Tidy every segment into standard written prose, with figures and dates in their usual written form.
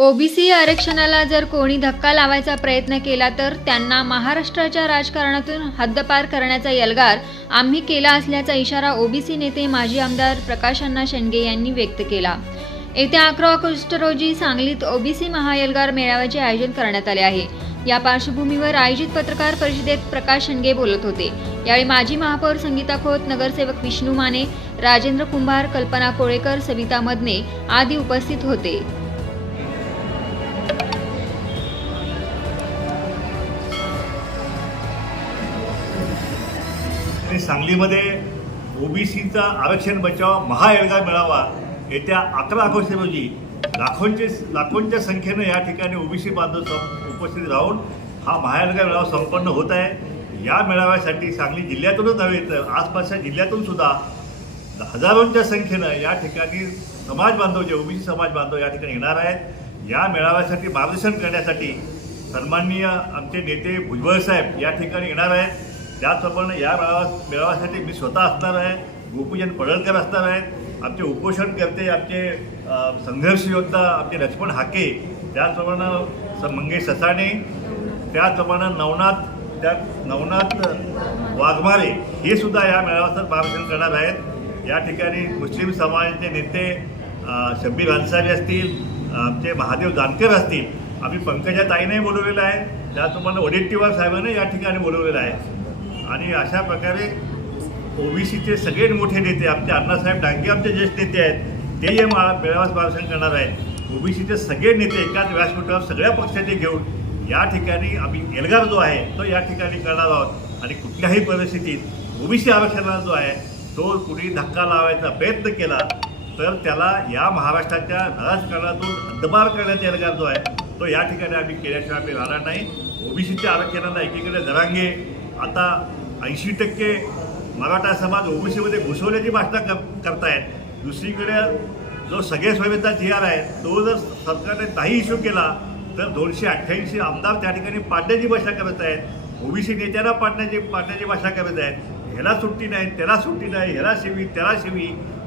OBC आरक्षणाला जर कोणी धक्का लावायचा प्रयत्न केला तर त्यांना महाराष्ट्राच्या राजकारणातून हद्दपार करण्याचा एल्गार आम्ही केला असल्याचा इशारा ओबीसी नेते माजी आमदार प्रकाश अण्णा शेंडगे यांनी व्यक्त केला। येत्या 11 ऑगस्ट रोजी सांगलीत ओबीसी महाएल्गार मेळाव्याचे आयोजन करण्यात आले आहे। या पार्श्वभूमीवर आयोजित पत्रकार परिषदेत प्रकाश शेंडगे बोलत होते। यावेळी माजी महापौर संगीता खोत, नगरसेवक विष्णू माने, राजेंद्र कुंभार, कल्पना कोळेकर, सविता मदने आदी उपस्थित होते। सांगलीमध्ये ओबीसीचा आरक्षण बचाव महाएल्गार मेळावा येत्या 11 ऑगस्ट रोजी लाखोंच्या संख्येने या ठिकाणी ओबीसी बांधव उपस्थित राहून हा महाएल्गार मेळावा संपन्न होत आहे। या मेळाव्यासाठी सांगली जिल्ह्यातूनच नव्हे तर आसपासच्या जिल्ह्यातून सुद्धा हजारोंच्या संख्येनं या ठिकाणी समाज बांधव जे ओबीसी समाज बांधव या ठिकाणी येणार आहेत। या मेळाव्यासाठी मार्गदर्शन करण्यासाठी सन्माननीय आमचे नेते भुजबळ साहेब या ठिकाणी येणार आहेत। त्याचप्रमाणे या मेळाव्यासाठी मी स्वतः असणार आहे, गोपीचंद पडळकर असणार आहेत, आमचे उपोषणकर्ते, आमचे संघर्ष योद्धा आमचे लक्ष्मण हाके, त्याचप्रमाणे मंगेश ससाणे, त्याचप्रमाणे नवनाथ वाघमारे हे सुद्धा या मेळाव्याचं मार्गदर्शन करणार आहेत। या ठिकाणी मुस्लिम समाजाचे नेते शब्बीर अन्सारी असतील, आमचे महादेव जानकर असतील, आम्ही पंकजा ताईने बोलवलेलं आहे, त्याचप्रमाणे वडेट्टीवार साहेबांनी या ठिकाणी बोलवलेलं आहे। आणि अशा प्रकारे ओबीसीचे सगळे मोठे नेते आमचे अण्णासाहेब डांगे आमचे ज्येष्ठ नेते आहेत, ते या मेळाव्यास मार्गदर्शन करणार आहेत। ओबीसीचे सगळे नेते एकाच व्यासपीठावर सगळ्या पक्षाचे घेऊन या ठिकाणी आम्ही एल्गार जो आहे तो या ठिकाणी करणार आहोत। आणि कुठल्याही परिस्थितीत ओबीसी आरक्षणाला जो आहे तो कुणी धक्का लावायचा प्रयत्न केला तर त्याला या महाराष्ट्राच्या राजकारणातून हद्दपार करण्याचा एल्गार जो आहे तो या ठिकाणी आम्ही केल्याशिवाय आम्ही राहणार नाही। ओबीसीच्या आरक्षणाला एकीकडे जरांगे आता 80% मराठा समाज ओबीसीमध्ये घुसवण्याची भाषणं करतायत, दुसरीकडे जो सगळे स्वाभिमानता GR आहे तो जर सरकारने नाही इश्यू केला तर 288 आमदार त्या ठिकाणी पाडण्याची भाषा करत आहेत, ओबीसी नेत्यांना पाडण्याची भाषा करत आहेत। ह्याला सुट्टी नाही, त्याला सुट्टी नाही, ह्याला शिवी त्याला शिवी,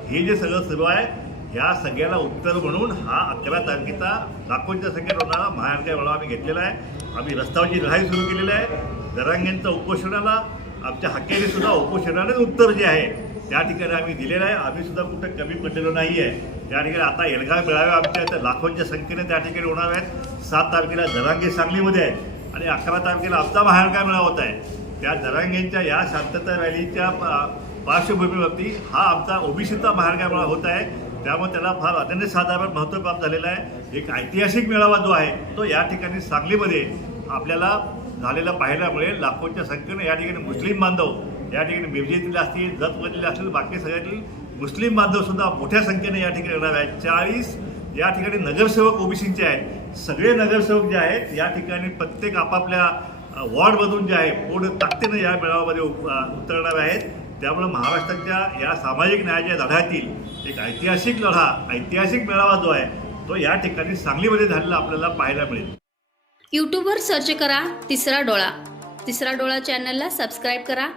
हे जे सगळं सुरू आहे ह्या सगळ्याला उत्तर म्हणून हा 11 तारखेचा लाखोंच्या संख्येत होणारा महाएल्गार मेळावा आम्ही घेतलेला आहे। आम्ही रस्त्यावरची लढाई सुरू केलेली आहे। जरांगेंचं उपोषणाला आमच्या हक्केने सुद्धा उपोषणानेच उत्तर जे आहे त्या ठिकाणी आम्ही दिलेलं आहे। आम्ही सुद्धा कुठं कमी पडलेलो नाही आहे। त्या ठिकाणी आता एल्गार मेळावे आमच्या इथं लाखोंच्या संख्येने त्या ठिकाणी होणार आहेत। 7 तारखेला जरांगे सांगलीमध्ये आहे आणि 11 तारखेला आमचा महाएल्गार मेळावा होत आहे। त्या जरांगेंच्या या शांतता रॅलीच्या पार्श्वभूमीवरती हा आमचा ओबीसीचा महाएल्गार मेळावा होत आहे। त्यामुळे त्याला फार अनन्यसाधारण महत्त्व प्राप्त झालेलं आहे। एक ऐतिहासिक मेळावा जो आहे तो या ठिकाणी सांगलीमध्ये आपल्याला झालेला पाहायला मिळेल। लाखोंच्या संख्येने या ठिकाणी मुस्लिम बांधव या ठिकाणी मिरजेतील असतील, जतमधील असतील, बाकी सगळ्यातील मुस्लिम बांधवसुद्धा मोठ्या संख्येने या ठिकाणी येणार आहेत। 40 या ठिकाणी नगरसेवक ओबीसीचे आहेत। सगळे नगरसेवक जे आहेत या ठिकाणी प्रत्येक आपापल्या वॉर्डमधून जे आहे पूर्ण ताकदीनं या मेळाव्यामध्ये उतरणार आहेत। त्यामुळे महाराष्ट्राच्या या सामाजिक न्यायाच्या लढ्यातील एक ऐतिहासिक मेळावा जो आहे तो या ठिकाणी सांगलीमध्ये झालेला आपल्याला पाहायला मिळेल। यूट्यूबवर सर्च करा तिसरा डोळा चॅनलला सबस्क्राईब करा।